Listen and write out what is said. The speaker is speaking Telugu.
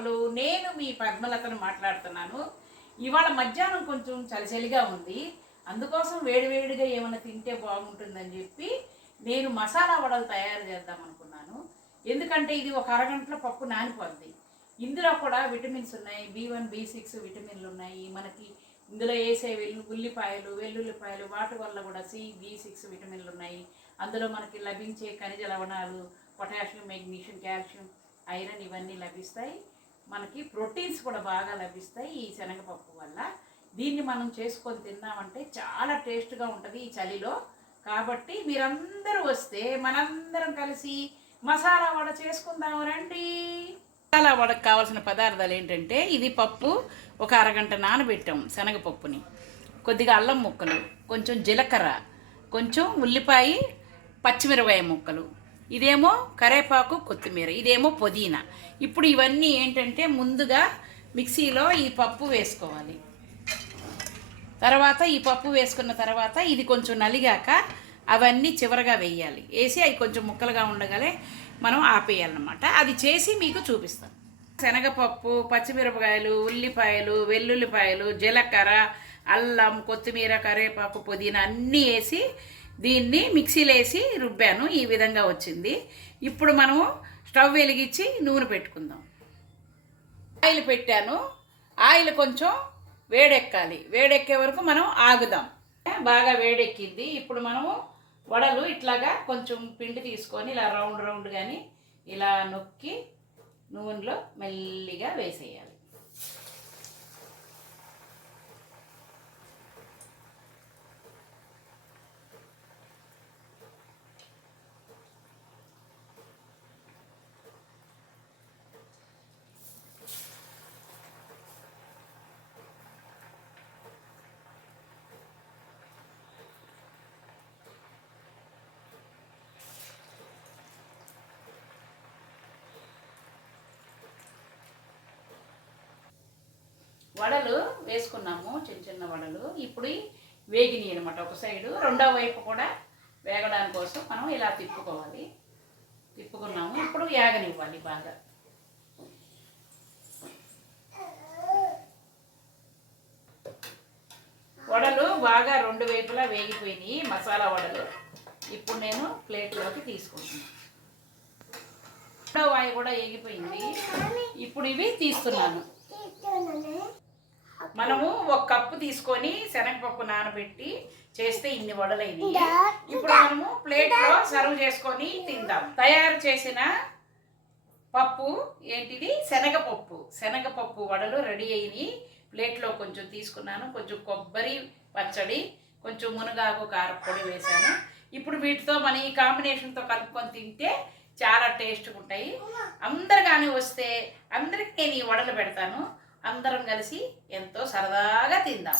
శ్రీరాములు. నేను మీ పద్మలతను మాట్లాడుతున్నాను. ఇవాళ మధ్యాహ్నం కొంచెం చలిచలిగా ఉంది. అందుకోసం వేడివేడిగా ఏమైనా తింటే బాగుంటుందని చెప్పి నేను మసాలా వడలు తయారు చేద్దాం అనుకున్నాను. ఎందుకంటే ఇది ఒక అరగంటలో పప్పు నానిపోద్ది. ఇందులో కూడా విటమిన్స్ ఉన్నాయి. B1 B6 విటమిన్లు ఉన్నాయి. మనకి ఇందులో వేసే ఉల్లిపాయలు వెల్లుల్లిపాయలు వాటి వల్ల కూడా B6 విటమిన్లు ఉన్నాయి. అందులో మనకి లభించే ఖనిజ లవణాలు పొటాషియం మెగ్నీషియం కాల్షియం ఐరన్ ఇవన్నీ లభిస్తాయి. మనకి ప్రోటీన్స్ కూడా బాగా లభిస్తాయి ఈ శనగపప్పు వల్ల. దీన్ని మనం చేసుకొని తిన్నామంటే చాలా టేస్ట్గా ఉంటుంది ఈ చలిలో. కాబట్టి మీరందరూ వస్తే మనందరం కలిసి మసాలా వడ చేసుకుందాం రండి. మసాలా వడకు కావాల్సిన పదార్థాలు ఏంటంటే, ఇది పప్పు ఒక అరగంట నానబెట్టాం శనగపప్పుని, కొద్దిగా అల్లం ముక్కలు, కొంచెం జీలకర్ర, కొంచెం ఉల్లిపాయ పచ్చిమిరపకాయ ముక్కలు, ఇదేమో కరేపాకు కొత్తిమీర, ఇదేమో పుదీనా. ఇప్పుడు ఇవన్నీ ఏంటంటే ముందుగా మిక్సీలో ఈ పప్పు వేసుకోవాలి. తర్వాత ఈ పప్పు వేసుకున్న తర్వాత ఇది కొంచెం నలిగాక అవన్నీ చివరగా వేయాలి. వేసి అవి కొంచెం ముక్కలుగా ఉండగానే మనం ఆపేయాలన్నమాట. అది చేసి మీకు చూపిస్తాను. శనగపప్పు, పచ్చిమిరపకాయలు, ఉల్లిపాయలు, వెల్లుల్లిపాయలు, జీలకర్ర, అల్లం, కొత్తిమీర, కరివేపాకు, పుదీనా అన్నీ వేసి దీన్ని మిక్సీలో వేసి రుబ్బాను. ఈ విధంగా వచ్చింది. ఇప్పుడు మనము స్టవ్ వెలిగించి నూనె పెట్టుకుందాం. ఆయిల్ పెట్టాను. ఆయిల్ కొంచెం వేడెక్కాలి. వేడెక్కే వరకు మనం ఆగుదాం. బాగా వేడెక్కింది. ఇప్పుడు మనము వడలు ఇట్లాగా కొంచెం పిండి తీసుకొని ఇలా రౌండ్ రౌండ్ కానీ ఇలా నొక్కి నూనెలో మెల్లిగా వేసేయాలి. వడలు వేసుకున్నాము, చిన్న చిన్న వడలు. ఇప్పుడు వేగినాయి అనమాట ఒక సైడు. రెండో వైపు కూడా వేగడానికి కోసం మనం ఇలా తిప్పుకోవాలి. తిప్పుకున్నాము. ఇప్పుడు వేగనివ్వాలి బాగా. వడలు బాగా రెండు వైపులా వేగిపోయినాయి మసాలా వడలు. ఇప్పుడు నేను ప్లేట్లోకి తీసుకుంటున్నాను. రెండో వాయి కూడా వేగిపోయింది. ఇప్పుడు ఇవి తీస్తున్నాను. మనము ఒక కప్పు తీసుకొని శనగపప్పు నానబెట్టి చేస్తే ఇన్ని వడలైనవి. ఇప్పుడు మనము ప్లేట్లో సర్వ్ చేసుకొని తిందాం. తయారు చేసిన పప్పు ఏంటిది? శనగపప్పు. శనగపప్పు వడలు రెడీ అయినాయి. ప్లేట్లో కొంచెం తీసుకున్నాను. కొంచెం కొబ్బరి పచ్చడి, కొంచెం మునగాకు కారపొడి వేశాను. ఇప్పుడు వీటితో మన ఈ కాంబినేషన్తో కలుపుకొని తింటే చాలా టేస్ట్గా ఉంటాయి. అందరు కానీ వస్తే అందరికి నేను ఈ వడలు పెడతాను. అందరం కలిసి ఎంతో సరదాగా తిందాం.